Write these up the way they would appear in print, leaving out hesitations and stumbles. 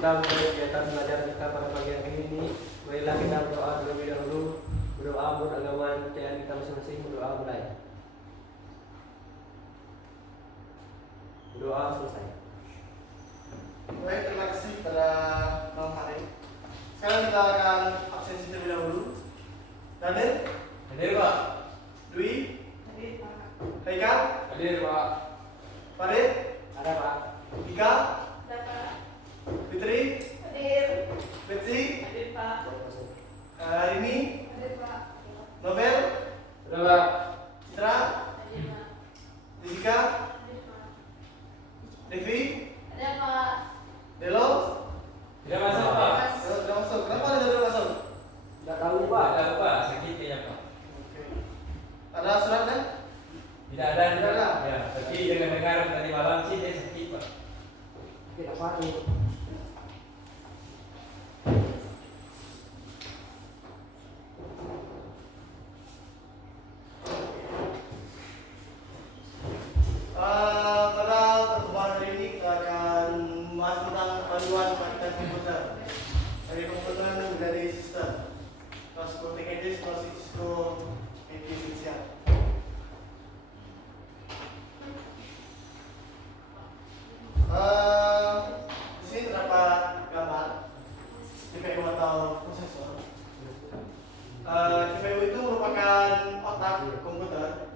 sudah mulai kegiatan belajar kita pada pagi hari ini. Marilah kita berdoa terlebih dahulu. Berdoa menurut agama kepercayaan kita masing-masing. Berdoa mulai. Berdoa selesai. Baik, terima kasih pada malam hari. Sekarang kita akan absensi terlebih dahulu. Daniel? Hadir Pak. Dwi? Hadir Pak. Haikal? Hadir Pak. Farid? Ada Pak. Ika? Ada Pak. Fitri? Hadir. Betsy? Hadir Pak. Rini? Hadir Pak. Nobel? Ada Pak. Citra? Hadir Pak. Jessica? Hadir Pak. Devi? Ada Pak. Delo? Tidak masuk Pak. Delo tidak masuk. Kenapa ada Delo masuk? Tidak tahu Pak. Ada Pak. Sakit ya Pak. Oke. Ada suratnya? Tidak ada. Tidak ada. Ya, tapi dengan dengar tadi malam sih dia sakit Pak. Tidak patuh. Pada pertemuan hari ini kita akan membahas tentang panduan praktek komputer dari komponen menjadi sistem. Cisco TKD, Cisco IT Indonesia. Di sini terdapat gambar CPU atau prosesor. CPU itu merupakan otak komputer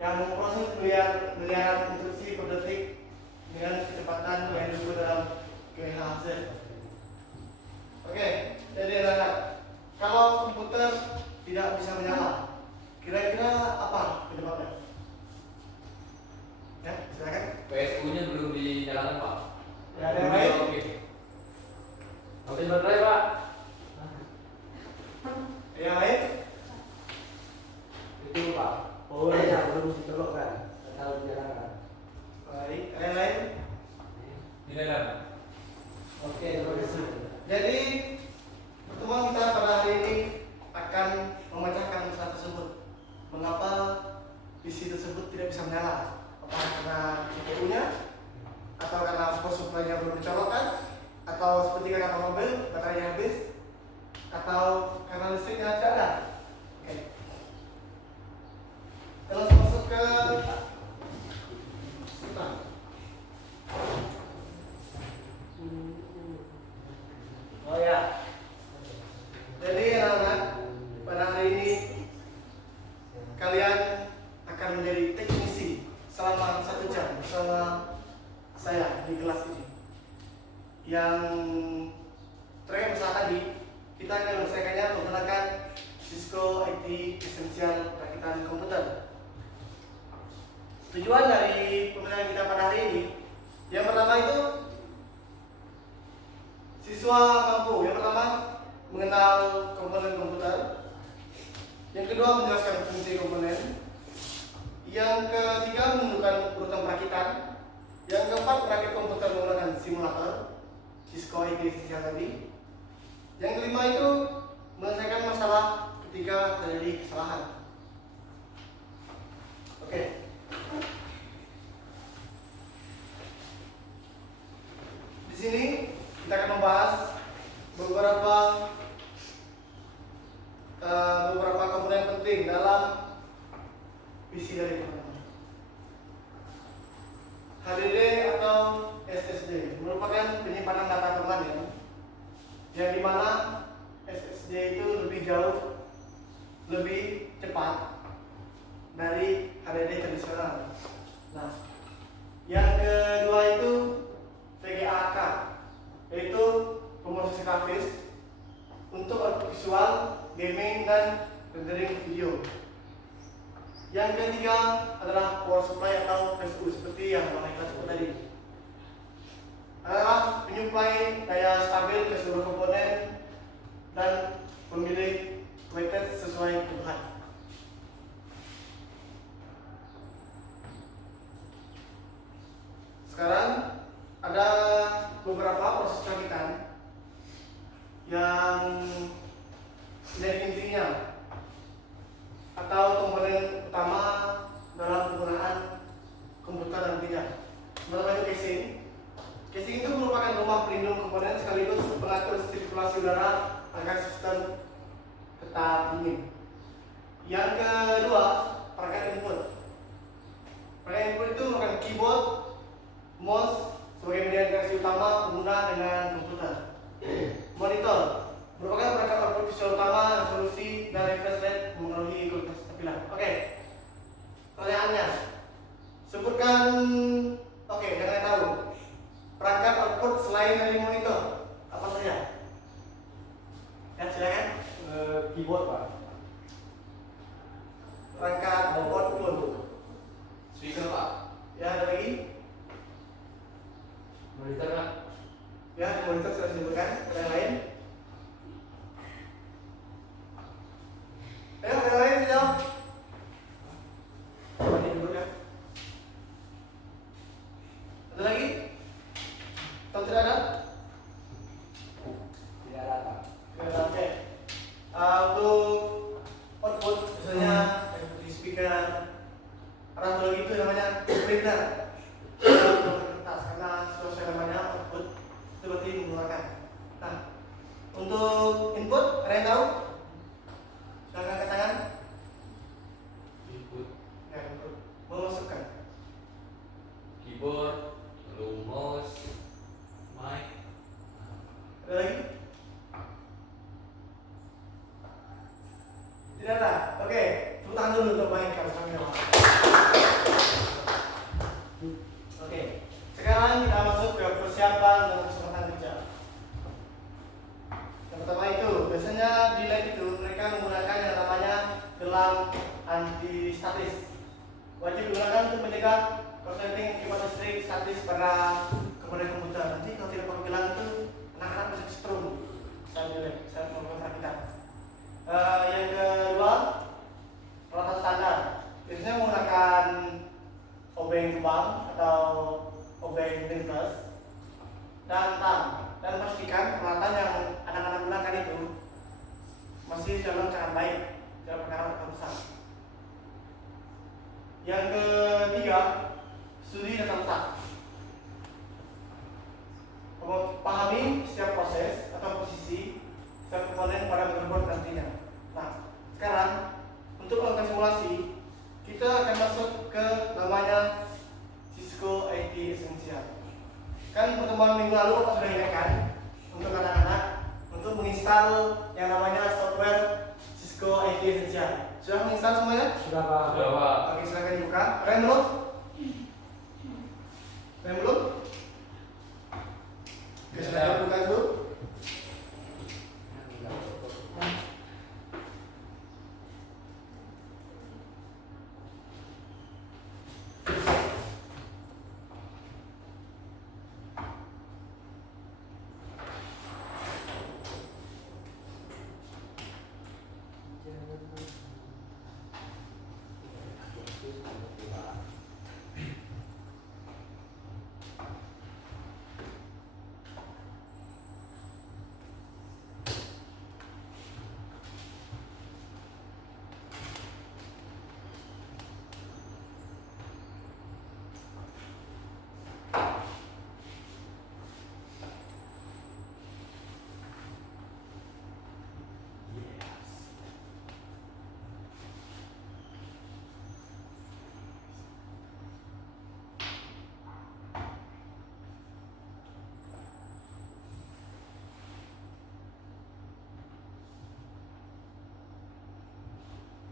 yang memproses miliaran instruksi per detik dengan kecepatan yang disebut dalam GHz. Oke, jadi anak-anak, kalau komputer tidak bisa menyala, kira-kira apa penyebabnya? Ya, silakan. PSU-nya belum dinyalakan Pak. Ya, ada yang lain? Oke. Habis baterai Pak. Yang lain? Itu Pak. Powernya belum dicolokkan atau dijalankan. Baik, ada yang lain? Tidak ada. Oke, terima kasih. Jadi pertemuan kita pada hari ini akan memecahkan masalah tersebut. Mengapa PC tersebut tidak bisa menyala? Apakah karena CPU-nya, atau karena power supply-nya belum dicolokkan, atau seperti kata mobil baterainya habis, atau karena listriknya tidak ada? Oke. Kita langsung masuk ke tentang. Oh ya. Jadi anak-anak, pada hari ini kalian akan menjadi teknisi selama 1 jam bersama saya di kelas ini. Yang terakhir masalah tadi, kita akan menyelesaikannya menggunakan Cisco IT Essential Rakitan Komputer. Tujuan dari pembelajaran kita pada hari ini, yang pertama itu siswa mampu, yang pertama mengenal komponen komputer, yang kedua menjelaskan fungsi komponen, yang ketiga menentukan urutan perakitan, yang keempat merakit komputer menggunakan simulator Cisco IT Essential tadi, yang kelima itu menyelesaikan masalah ketika terjadi kesalahan. Oke. Di sini kita akan membahas beberapa komponen penting dalam PC dari teman-teman. HDD atau SSD merupakan penyimpanan data permanen yang dimana SSD itu lebih jauh lebih cepat dari HDD tradisional. Nah, yang kedua itu VGA-K, yaitu pemroses grafis untuk output visual, gaming, dan rendering video. Yang ketiga adalah power supply atau PSU seperti yang kita sebut tadi. Adalah penyuplai daya stabil ke seluruh komponen dan memilih weighted sesuai kebutuhan. Sekarang ada beberapa proses perakitan yang menjadi intinya atau komponen utama dalam penggunaan komputer nantinya. Pertama itu casing, Casing itu merupakan rumah pelindung komponen sekaligus pengatur sirkulasi udara agar sistem tetap dingin. Yang kedua, perangkat input. Perangkat input itu merupakan keyboard, mouse sebagai media interaksi utama pengguna dengan komputer. Monitor merupakan perangkat output visual utama, resolusi dan refresh rate memenuhi kualitas tampilan. Oke. Pertanyaannya, sebutkan, jangan tahu perangkat output selain dari monitor apa saja? Ya silakan. Keyboard Pak. Perangkat output. Speaker Pak. Ya ada lagi? Monitor Pak. Ya monitor sudah disebutkan. Ada yang lain? Ayo ada yang lain jawab. Ini dulu ya. Ada lagi? Atau tidak ada? Tidak ada Pak. Oke. Untuk output biasanya di speaker atau lagi itu namanya printer. Kertas karena sesuai namanya output itu berarti mengeluarkan. Nah, untuk input ada yang tahu? Silakan angkat tangan. Input Ya, input memasukkan. keyboard, lalu mouse, mic. Ada lagi? Tidak ada. Oke, tepuk tangan dulu untuk Bang Eka bersama sama. Oke, sekarang kita masuk ke persiapan dan kesempatan kerja. Yang pertama itu, biasanya di lab itu mereka menggunakan yang namanya gelang anti statis. Wajib digunakan untuk mencegah korsleting akibat listrik statis pada komponen komputer. Nanti kalau tidak pakai gelang itu anak-anak bisa kesetrum saat di lab, saat melakukan perakitan. Yang kedua, peralatan standar. Biasanya menggunakan obeng kembang atau obeng pintas dan tang, dan pastikan peralatan yang anak-anak gunakan itu masih dalam keadaan baik, dalam keadaan rusak. Yang ketiga, studi data letak. Pahami setiap proses atau posisi setiap komponen pada motherboard nantinya. Nah, sekarang untuk melakukan simulasi, kita akan masuk ke namanya Cisco IT Essential. Kan pertemuan minggu lalu Pak sudah ingatkan untuk anak-anak untuk menginstal yang namanya software Cisco IT Essential. Sudah menginstal semuanya? Sudah Pak. Sudah Pak. Oke, silakan dibuka. Kalian belum? Kalian belum? Oke, silakan buka dulu.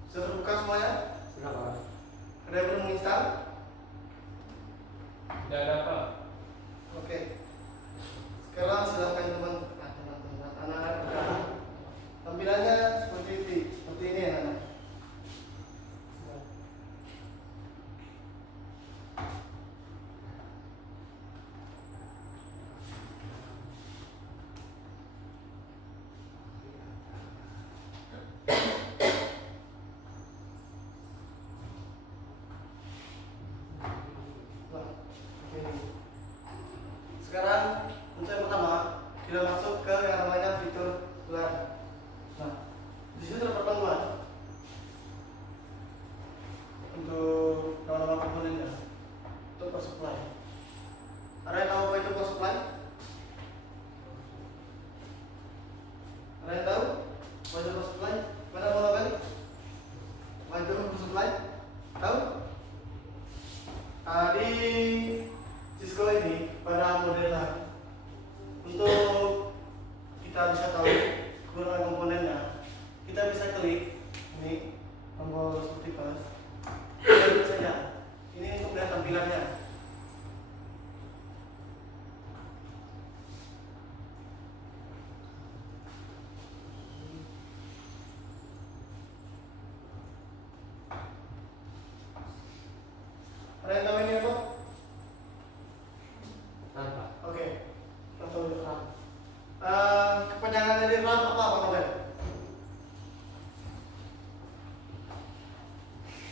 Sudah terbuka semuanya? Sudah Pak. Ada yang belum menginstal? Tidak ada Pak. Oke. Sekarang silakan anak-anak buka. Tampilannya seperti ini anak-anak. Sekarang untuk yang pertama kita masuk ke yang namanya fitur LAN. Nah, di situ terdapat panduan untuk nama-nama komponennya untuk power supply. Ada yang tahu apa itu power supply? Ada yang tahu apa itu power supply? Mana mau lakukan? Apa itu power supply? Tahu? Di Cisco ini pada modelnya untuk kita bisa tahu kegunaan komponennya, kita bisa klik ini tombol seperti pas. Klik saja. Ini untuk melihat tampilannya. Ada yang tahu ini apa? Tanpa. Oke, kita tahu itu RAM. Kepanjangan dari RAM apa Pak Novel?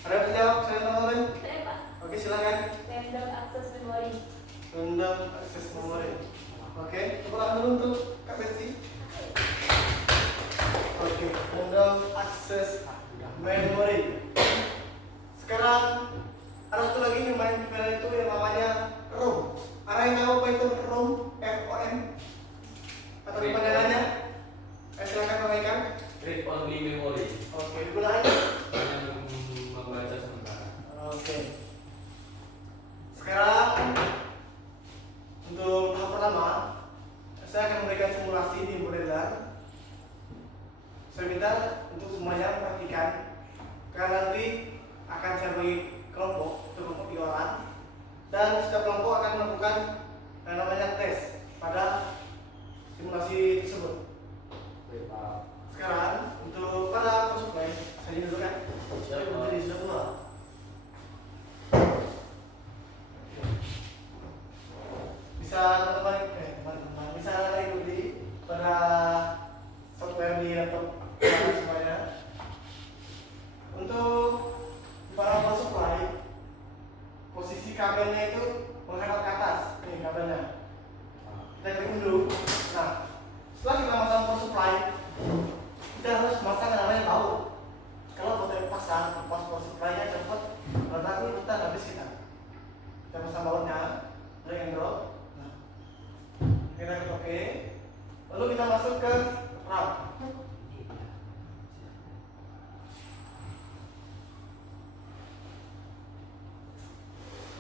Ada yang bisa jawab? Saya Novel. Saya Pak. Oke, silakan. Random access memory. Random access memory. Oke, tepuk tangan dulu untuk Kak Betsy. Oke, random access memory. Sekarang ada satu lagi yang main di panel itu yang namanya ROM. Ada yang tahu apa itu ROM? ROM? Atau kepanjangannya? Silakan sampaikan. Read only memory. Oke, digunakan. Hanya membaca sementara. Oke. Sekarang untuk tahap pertama, saya akan memberikan simulasi di modeler. Saya minta untuk semuanya perhatikan, karena nanti akan saya bagi kelompok, kelompok 3 orang, dan setiap kelompok akan melakukan yang namanya tes pada simulasi tersebut. Baik, Pak. Sekarang untuk pada power supply, saya dulu kan, saya Siap, Pak. berdiri semua. Bisa teman-teman bisa ikuti pada software di laptop semuanya. Untuk para power supply, posisi kabelnya itu menghadap ke atas. Ini kabelnya. Kita klik dulu. Nah, setelah kita masang power supply, kita harus masang yang namanya baut. Kalau bautnya pasang, power supply-nya cepat, nanti kita habis kita. Kita pasang bautnya, drag and drop. Nah, kita klik OK. Lalu kita masuk ke RAM.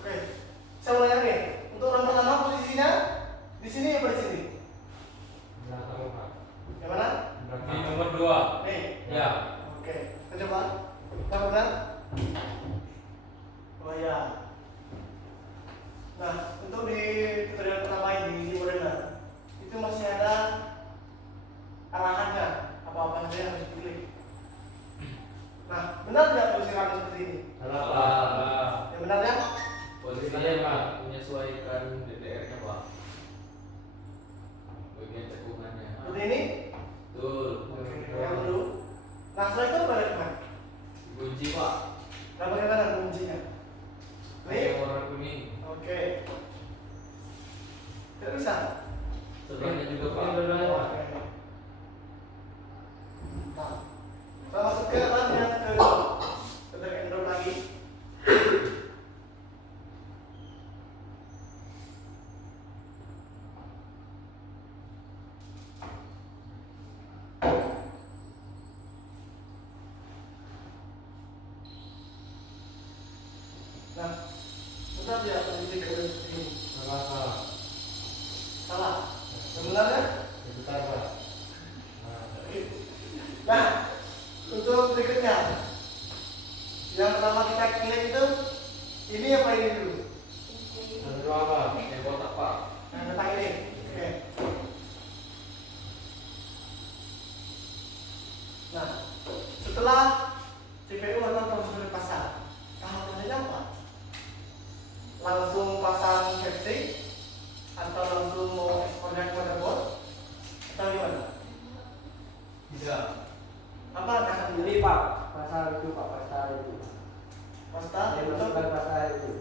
Oke, saya ulangi lagi. Untuk RAM pertama posisinya di sini apa di sini? Belakang, Pak. Yang mana? Berarti nomor 2. Nih. Ya. Oke, kita coba. Kita benar? Oh ya. Nah, untuk di tutorial pertama ini di modeler itu masih ada arahannya apa-apa saja yang harus dipilih. Nah, benar tidak posisi RAM seperti ini? Salah. Yang benar ya? Posisinya Pak menyesuaikan DDR-nya Pak. Bagian cekungannya. Seperti ini? Betul. Oke, yang dulu. Nah, setelah itu balik kemana? Kunci Pak. Nah, bagaimana kuncinya? Pakai warna kuning. Oke. Tidak bisa. Sebelahnya juga Pak. Sebelahnya, Pak. Oke. Nah, kita masuk ke RAM-nya ke drag and drop lagi. Nah, benar tidak kondisi kabel seperti ini? Salah, Pak. Salah. Sebenarnya? Sebentar, Pak. Nah, untuk berikutnya, yang pertama kita klik itu, ini apa ini dulu? Yang kedua, Pak. Yang kotak Pak. Yang letak ini. Oke. Nah, setelah CPU atau prosesor dipasang, tahapannya apa? Langsung pasang heatsink atau langsung mau ekspornya ke motherboard atau gimana? Tidak. Apa langkah Ini, sendiri? Pak. Pasal itu, Pak. Pasal itu. Pasta Yang untuk masukkan pasal itu.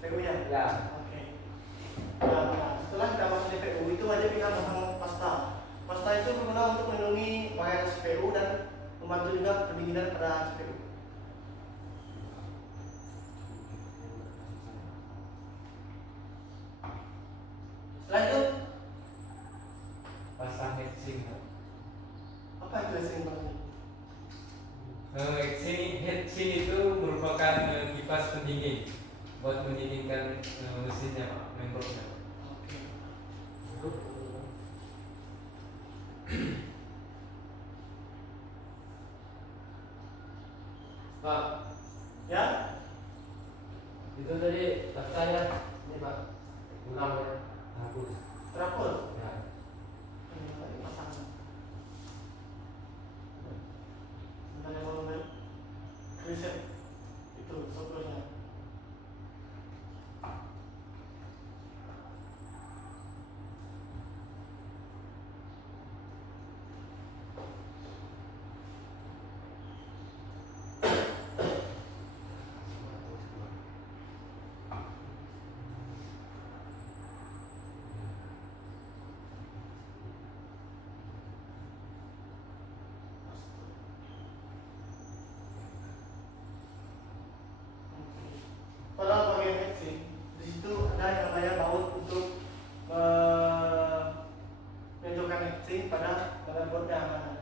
CPU-nya. Ya. Oke. Nah, setelah kita masuk CPU itu wajib kita pasang pasta. Pasta itu berguna untuk melindungi bagian CPU dan membantu juga pendinginan pada CPU. mesinnya Pak, membernya. Oke. Pak, Ya, itu tadi saya ini Pak, ulang ya, hapus. terhapus. Ya. Ini tadi pasang. Sebentar yang mau reset itu softwarenya. Pada bagian heatsink, di situ ada yang namanya baut untuk menunjukkan heatsink pada motherboard yang mana.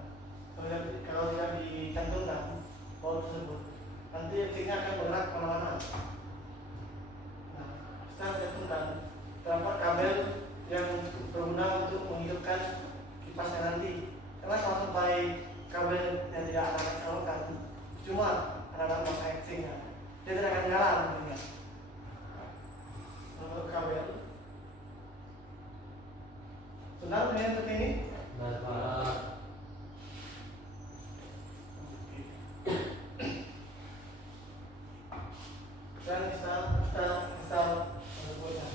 Kalau tidak dicantumkan baut tersebut, nanti heatsinknya akan bergerak kemana-mana. Nah, setelah dicantumkan, terdapat kabel yang berguna untuk menghidupkan kipasnya nanti. Karena kalau sampai kabel yang tidak anak-anak salurkan, cuma anak-anak masa heatsinknya, dia tidak akan jalan nantinya. Untuk kabel benar dengan seperti ini. Nah, Pak. Dan install motherboardnya.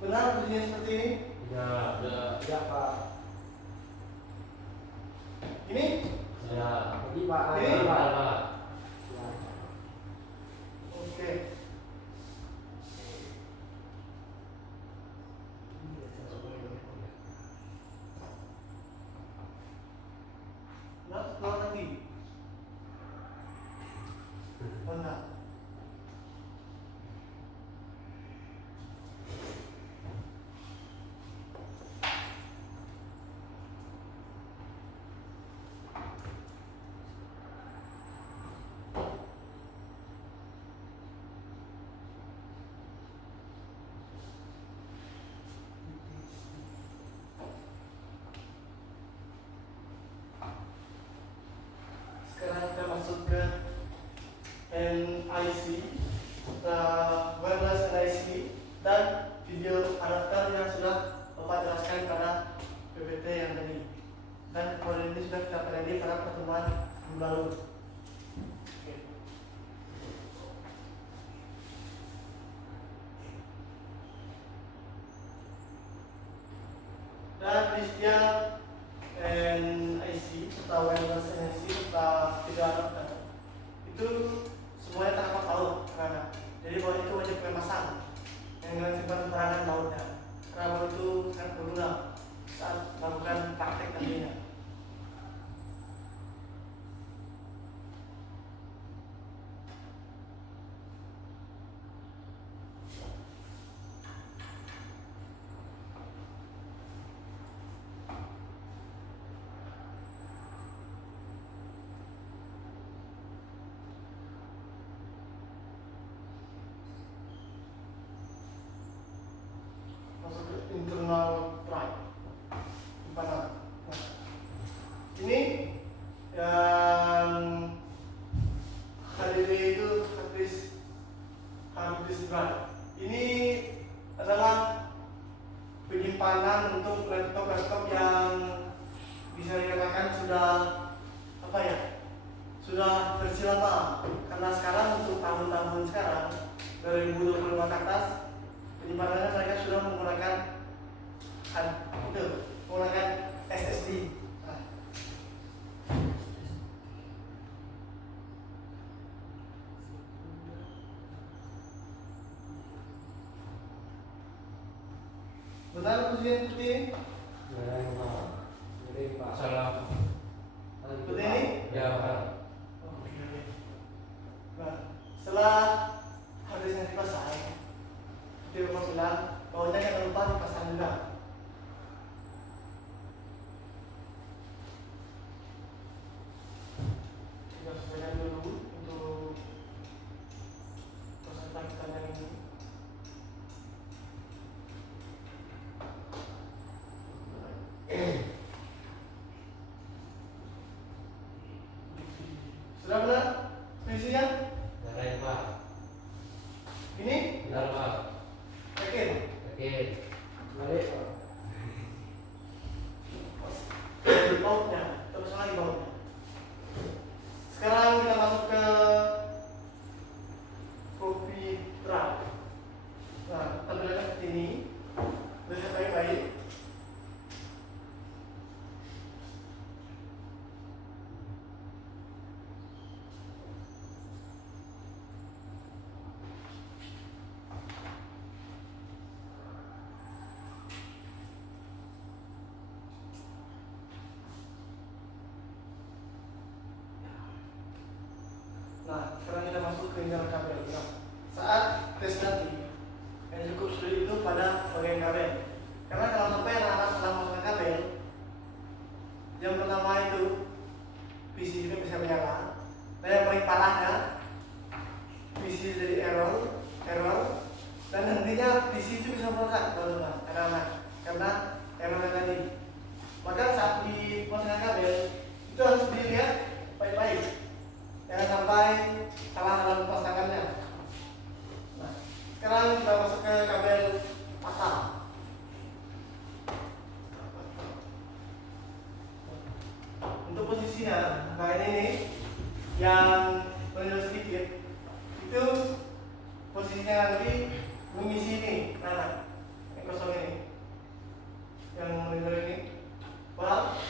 Benar bunyinya seperti ini. Ya, Ada ya Pak. Ini ya. Ini Pak, Ini, ini Pak. Pak. Ya. oke. Nah, keluar lagi. Benar. Sekarang kita masuk ke NIC, wireless NIC dan video adapter yang sudah Bapak jelaskan pada PPT yang tadi. Dan kemarin ini sudah kita pelajari pada pertemuan minggu lalu. Oke. Dan di setiap NIC atau wireless NIC atau video adapter itu semuanya terdapat laut karena jadi baut itu wajib memasang yang dengan simpan peranan lautnya karena baut itu sangat berguna saat melakukan praktek nantinya. Masuk ke internal drive simpanan. Nah, ini yang HDD itu hard disk drive. Ini adalah penyimpanan untuk laptop yang bisa dikatakan sudah apa ya, sudah versi lama. Karena sekarang untuk tahun-tahun sekarang 2025 ke atas penyimpanannya mereka sudah menggunakan menggunakan SSD. Nah, benar ujian seperti ini? Miring Pak. Miring Pak. Salah. Seperti ini? Ya Pak. Oke. Nah, setelah habisnya dipasang, seperti Bapak bilang, bautnya jangan lupa dipasang juga. Kita sesuaikan dulu untuk Ini Benar Pak. yakin? Yakin. Balik. Bautnya, terus lagi bautnya. Sekarang kita masuk ke kopi truk. Nah, tampilannya seperti ini. Lihat baik-baik. Nah, sekarang kita masuk ke jalan kabel. Nah, saat tes nanti, yang cukup sulit itu pada bagian kabel. Karena kalau sampai anak-anak salah memasukkan kabel, yang pertama itu PC juga bisa menyala. Dan yang paling parahnya, PC jadi error, dan nantinya PC itu bisa meledak teman-teman, anak-anak, karena errornya tadi. Maka saat dimasukkan kabel, itu harus dilihat baik-baik. Jangan sampai salah dalam pasangannya. Nah, sekarang kita masuk ke kabel pasang. Untuk posisinya, nah ini nih yang menurut sedikit itu posisinya nanti mengisi ini, nah yang kosong ini, yang menurut ini, paham?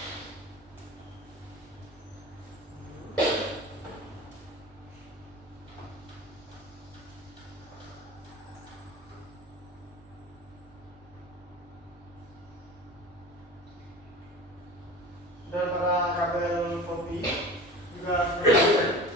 Dan para kabel kopi juga sebenarnya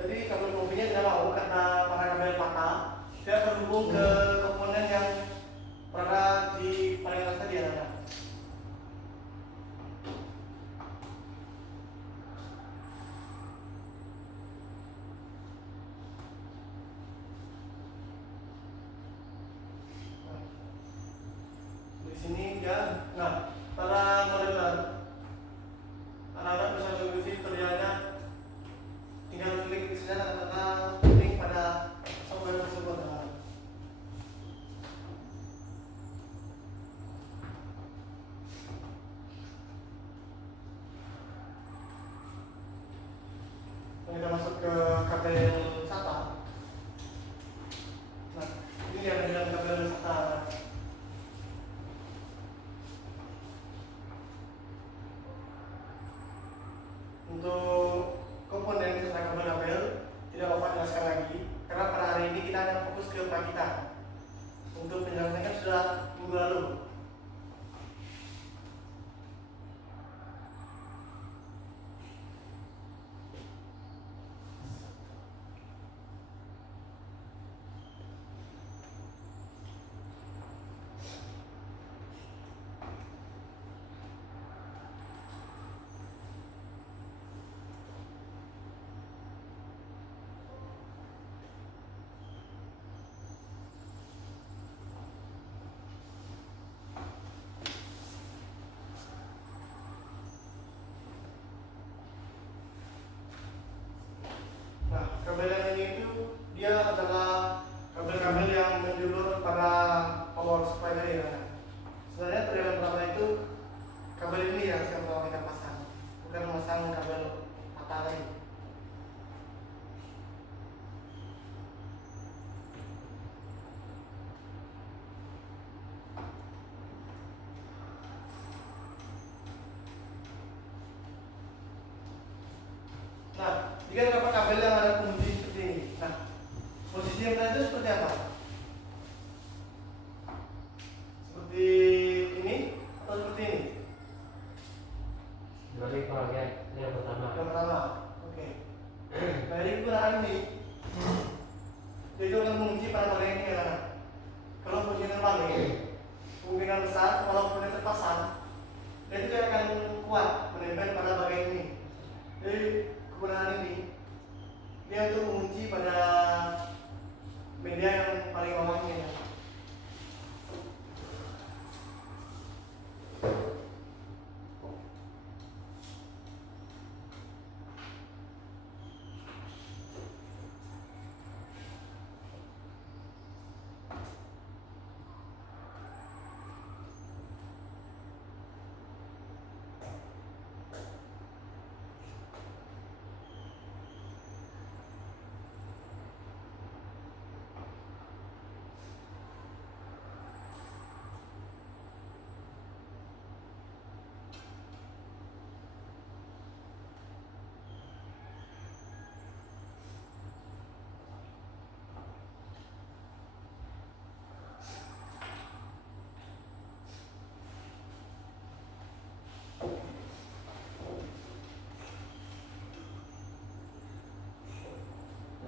jadi kabel kopinya tidak mau karena para kabel patah. Dia terhubung ke komponen yang berada di paling atas tadi ya. Di sini dia, nah para modeler anak-anak bisa mengikuti tutorialnya. Tinggal klik saja tanda link pada software tersebut. Kita masuk ke kabel SATA. Nah, ini yang dengan kabel SATA. Untuk komponen serta kabel tidak dapat jelaskan lagi karena pada hari ini kita hanya fokus ke perakitan. Untuk penjelasannya kan sudah minggu lalu. Jika terdapat kabel yang ada penguji seperti ini. Nah, posisi yang benar itu seperti apa? Seperti ini atau seperti ini? Dibalik bagian yang pertama. Yang pertama. Oke. Nah, jadi kegunaan ini itu akan menguji pada bagian ini ya. Kalau posisinya terbalik, kemungkinan besar walaupun dia terpasang, dia tidak akan kuat menempel pada bagian ini. Jadi kegunaan ini dia untuk menguji pada media yang paling bawahnya ya.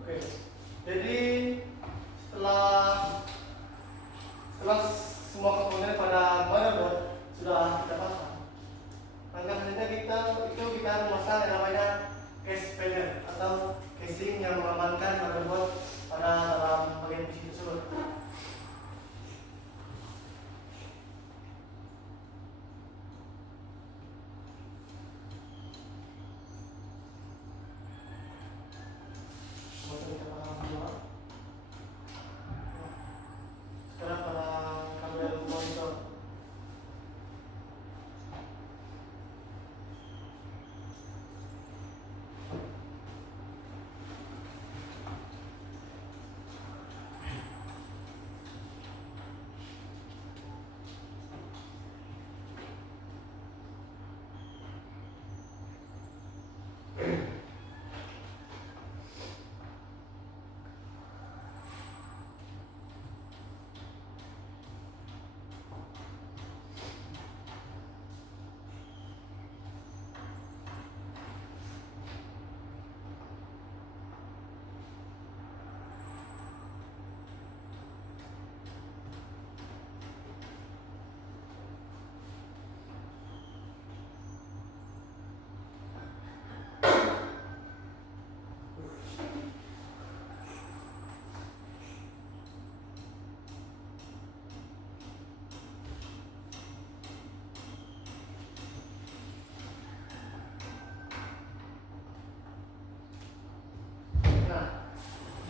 Oke, jadi setelah semua komponen pada motherboard sudah kita pasang, langkah selanjutnya kita memasang yang namanya case panel atau casing yang mengamankan motherboard pada dalam bagian PC tersebut. Sekarang pada kabel monitor.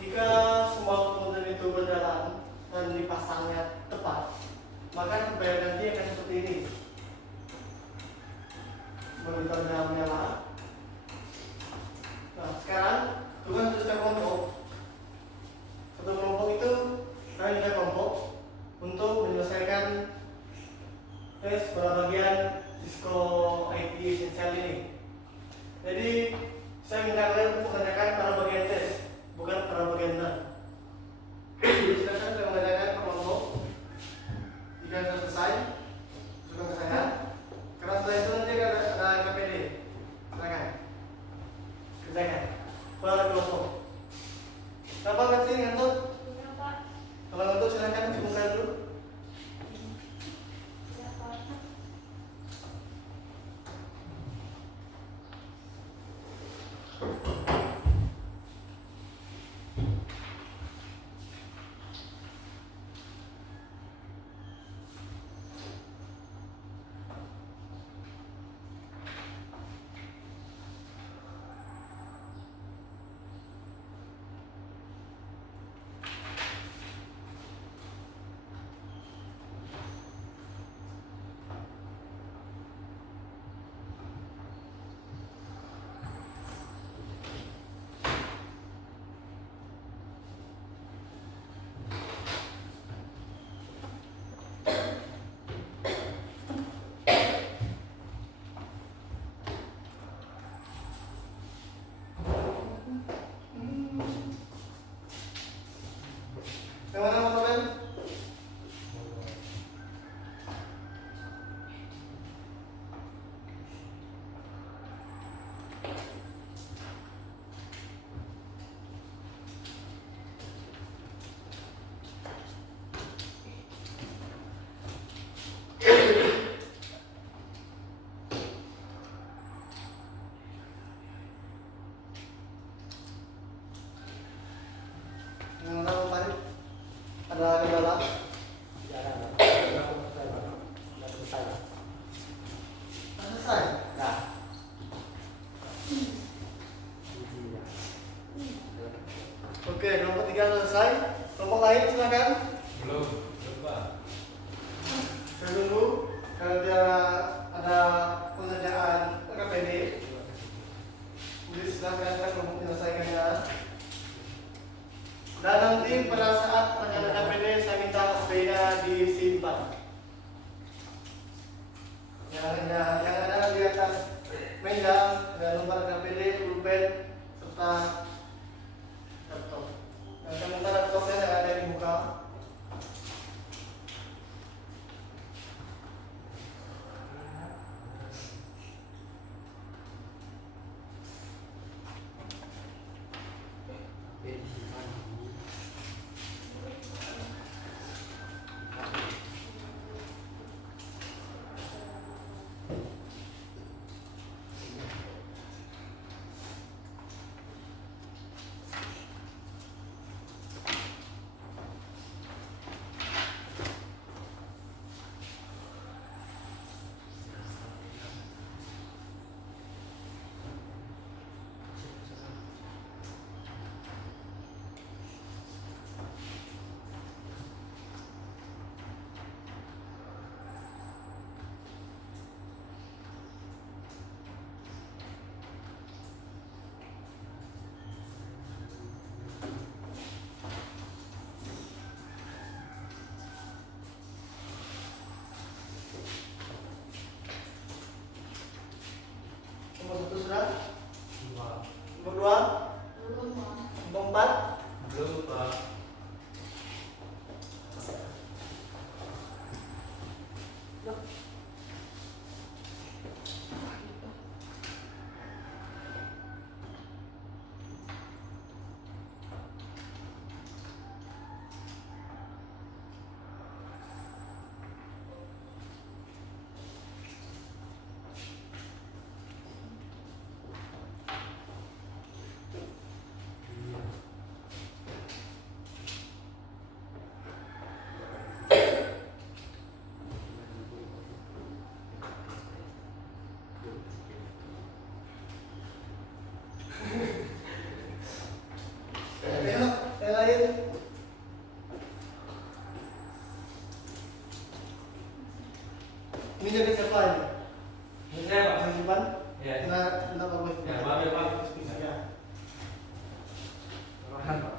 Jika semua komponen itu berjalan dan dipasangnya tepat, maka bayangan dia akan seperti ini. Monitornya menyala. Nah, sekarang tugas setiap kelompok. Satu kelompok itu kalian juga kelompok untuk menyelesaikan tes pada bagian Cisco IT Essential ini. Jadi saya minta kalian untuk mengerjakan pada bagian tes, bukan pada bagian run. Jadi silakan saya mengerjakan per kelompok. Jika sudah selesai, tunjukkan ke saya. Karena setelah itu nanti ada KPD. Ada kendala? Tidak ada, Pak. Sudah selesai, Pak. Sudah selesai, Pak. Sudah selesai. Nah. Iya. Oke, kelompok 3 selesai. Kelompok lain silakan. Belum, Pak. Saya tunggu karena ada pengerjaan KPD. Jadi silakan kelompok menyelesaikannya. Dan nanti pada saat pengerjaan KPD saya minta HP-nya disimpan. Yang ada di atas meja ada lembar KPD, pulpen, serta laptop. Yang saya minta laptopnya yang ada di muka. Nomor 1 sudah? Nomor 2? Nomor 4? Belum, Pak. Yang lain? Ini jadi siapa ini? Ini saya, Pak. Yang simpan? Iya. Kita Pak Boy. Ya, maaf ya, Pak. Ya. Silahkan, Pak.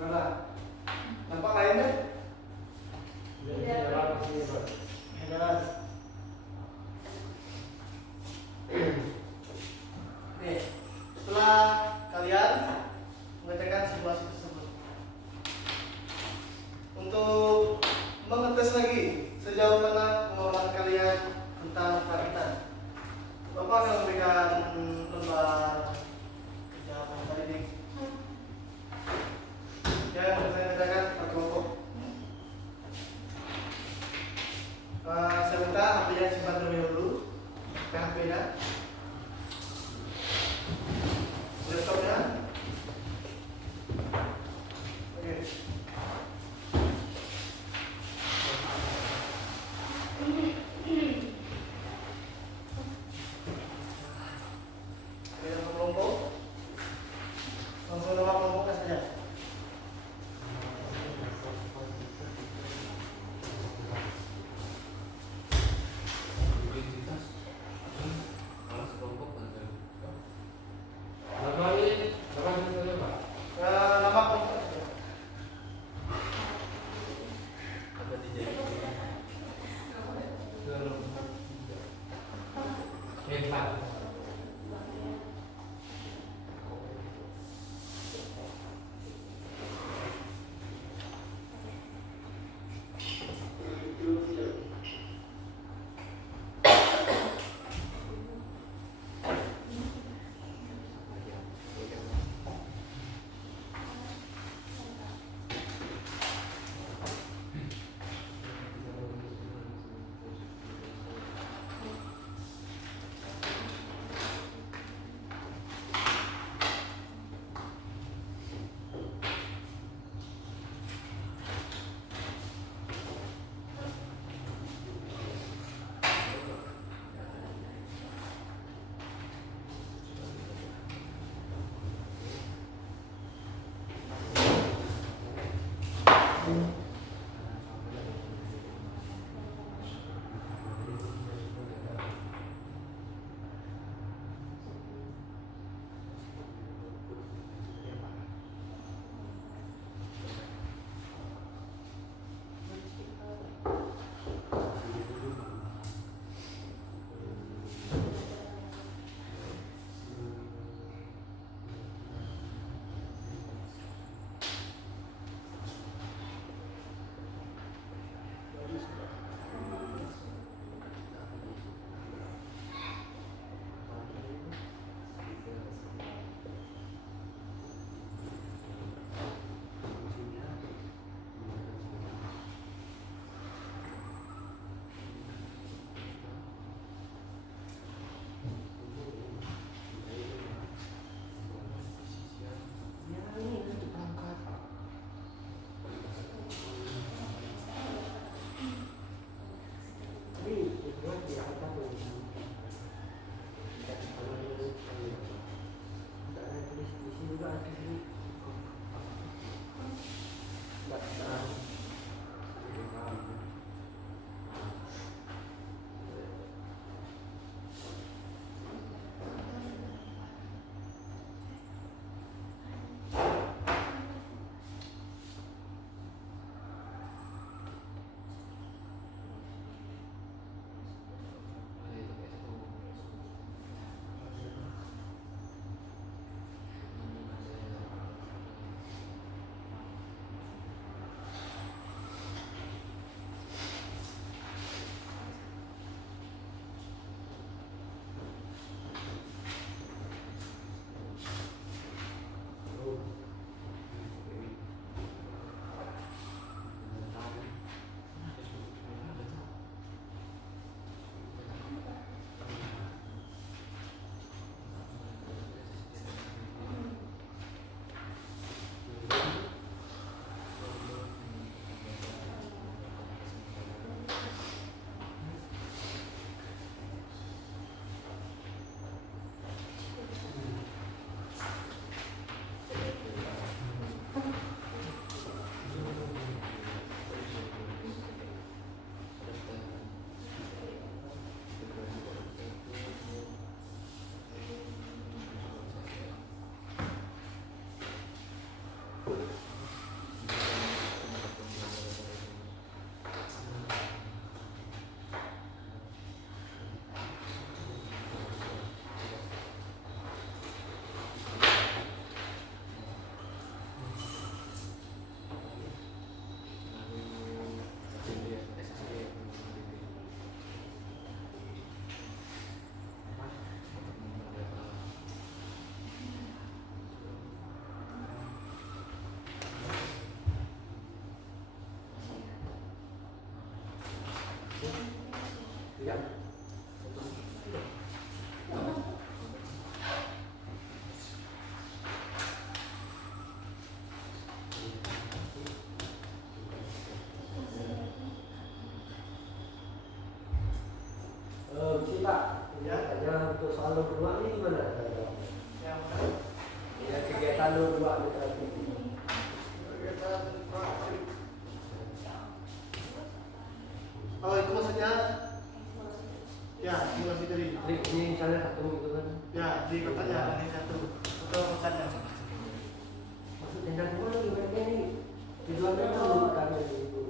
Mana? Nampak lainnya? Hebat. Nih, setelah kalian mengerjakan simulasi tersebut, untuk mengetes lagi sejauh mana pemahaman kalian tentang perakitan, Bapak akan memberikan lembar kerja tadi nih. Yang Ya. Sih Pak, Ya. katanya untuk soal nomor 2 ini gimana? Yang mana? Ya kegiatan nomor 2 ini tadi. Kegiatan praktik. Oh itu maksudnya? Ya, simulasi tadi. Ini misalnya satu gitu kan? Ya, di kotanya ini satu. Betul kotanya. Maksudnya yang mana gimana ini? Tujuannya kan karena itu.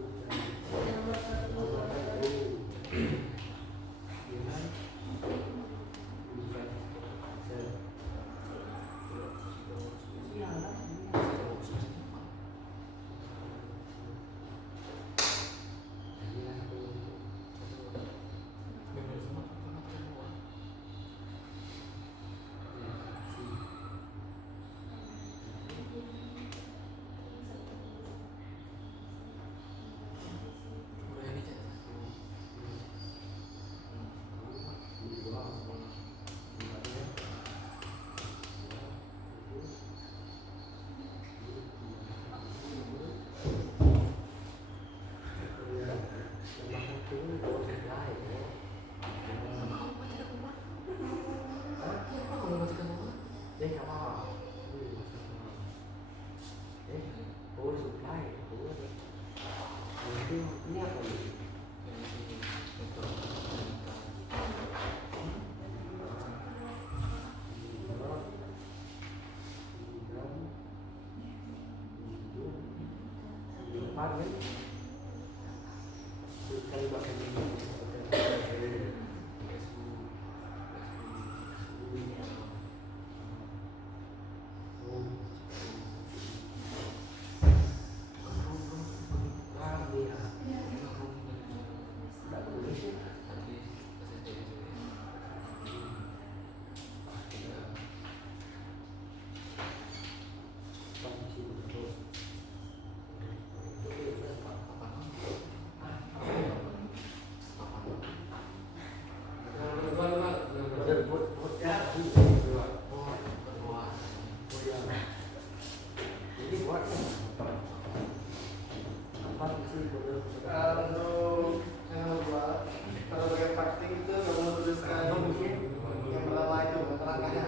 Ini apa nih? Untuk yang kedua, kalau bagian praktik itu kamu tuliskan yang pertama itu langkahnya.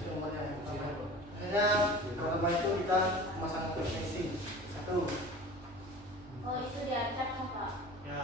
Semuanya yang pertama. Hanya pertama itu kita memasang casing satu. Oh itu diacak Pak. Ya.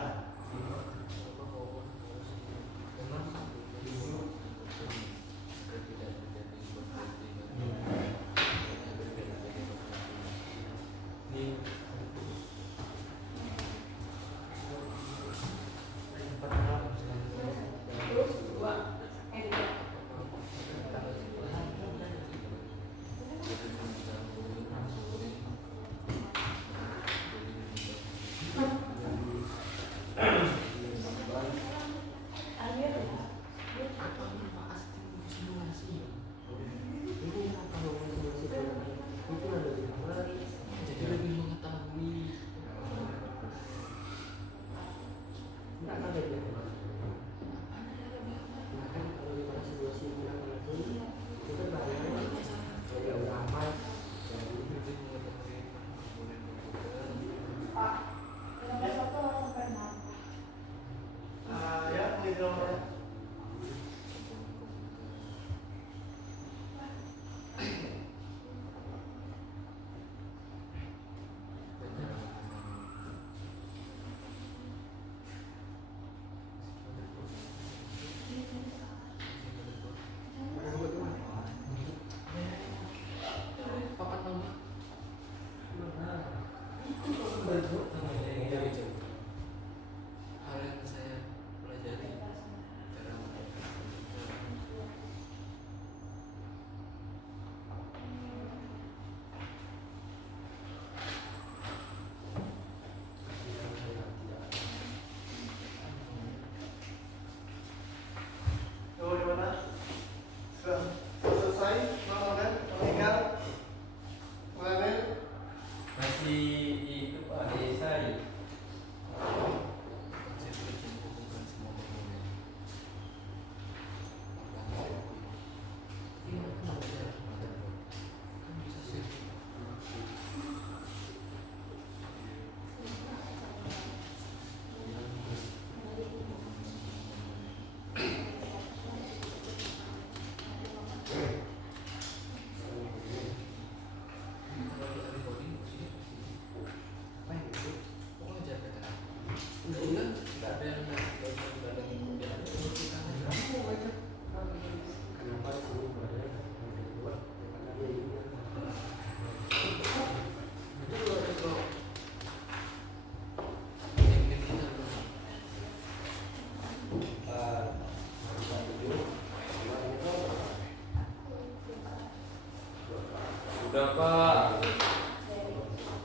Pak.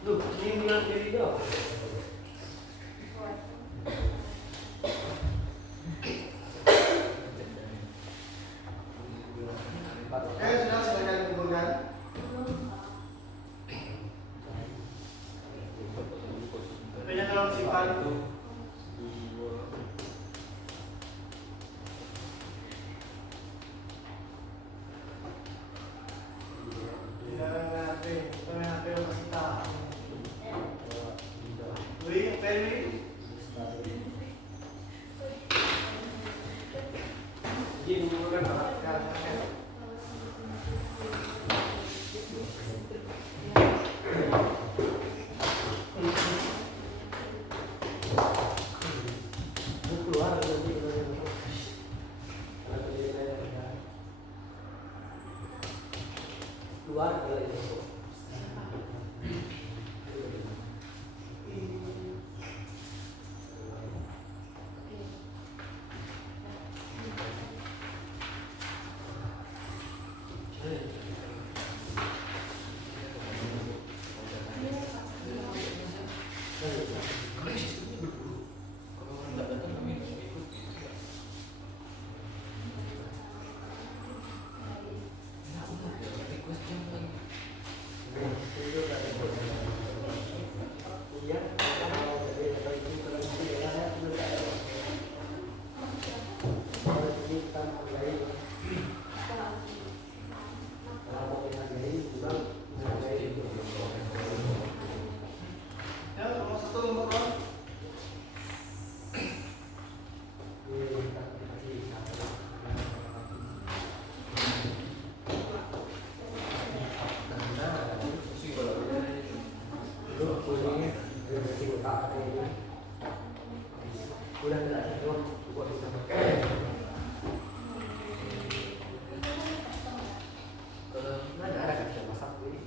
Loh, ini bilang diri dong. Oke, sudah silakan kumpulkan. HP-nya tolong simpan. Jangan HP, bukan HP yang masih tahu. Wih, Ferry. Jadi menggunakan alat kan. Keluar nanti keluar kalau itu. Kalau orang nggak datang kami nggak ikut. Nah, udah request jam lagi. Ya, nomor 1 nomor 2. Udah enggak ada buat bisa pakai. Mana ada kan bisa masak ini.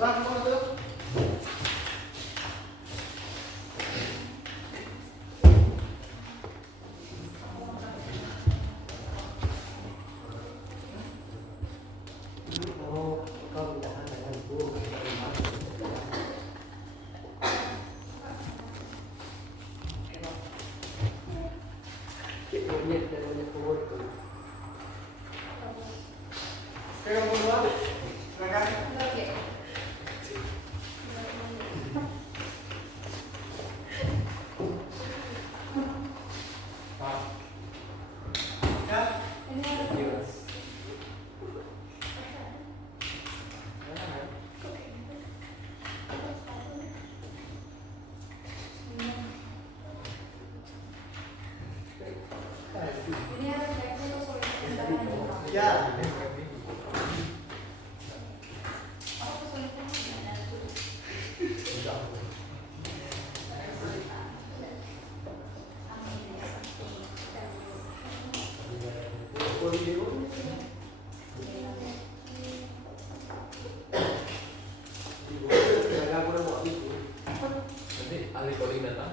Serang nomor 1. Oh, kau tidak akan denganku. Monyet dan monyet kubur itu. Oke, nomor 2. Silakan. Ya. Ya. Nanti ahli coding datang.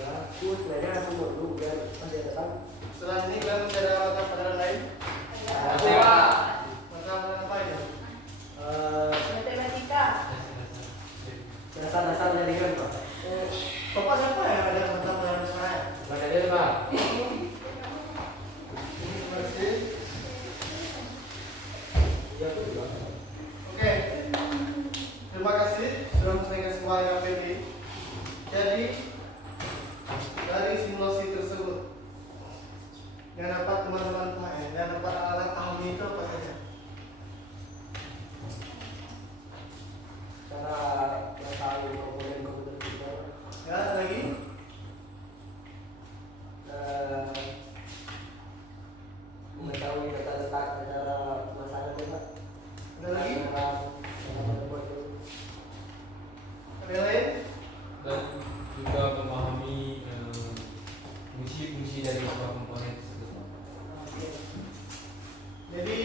Bagus, sebenarnya aku mau dulu biar pas dia datang. Setelah ini kalian masih ada mata pelajaran lain? Terima kasih, Pak. Mata pelajaran apa itu? Eh, Matematika. saya Dasar-dasarnya ringan Pak. Bapak siapa ya ada tentang pelajaran saya? Mana dia Pak? Terima kasih. Ya aku juga. Oke, terima kasih sudah menyelesaikan semuanya PB. Jadi dari simulasi tersebut yang dapat teman-teman pahami, yang dapat anak-anak pahami itu apa saja? Cara mengetahui komponen komputer kita. Ya lagi, Mengetahui data-data cara pemasangan ya Pak. ada lagi, Cara membuat itu. ada yang lain? Dan juga memahami fungsi-fungsi dari sebuah komponen tersebut. Jadi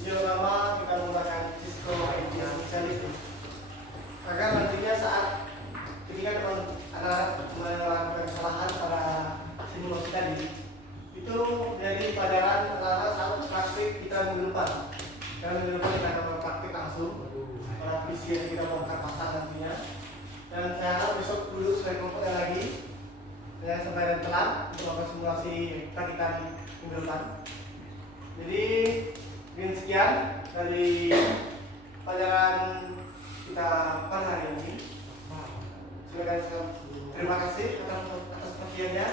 yang pertama kita menggunakan Cisco ID Specialist agar nantinya saat ketika teman anak melakukan kesalahan pada simulasi tadi itu jadi pelajaran anak saat praktik kita minggu depan dan minggu depan kita akan praktik langsung pada PC yang kita bongkar pasang nantinya dan saya harap besok duduk sebagai komputer lagi dan sampai dan telat untuk melakukan simulasi perakitan minggu depan. Jadi mungkin sekian dari pelajaran kita pada hari ini. Terima kasih atas perhatiannya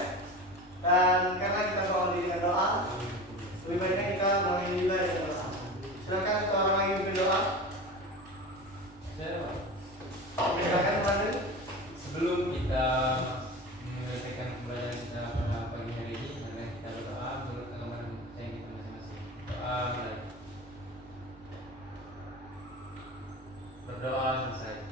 dan karena kita selalu dengan doa lebih baiknya kita mengakhiri juga dengan doa. Silakan kita orang lagi berdoa. Silakan teman-teman. Sebelum kita menyelesaikan pembelajaran kita pada pagi hari ini, mari kita berdoa menurut agama dan kepercayaan kita masing-masing. Doa mulai. Berdoa selesai.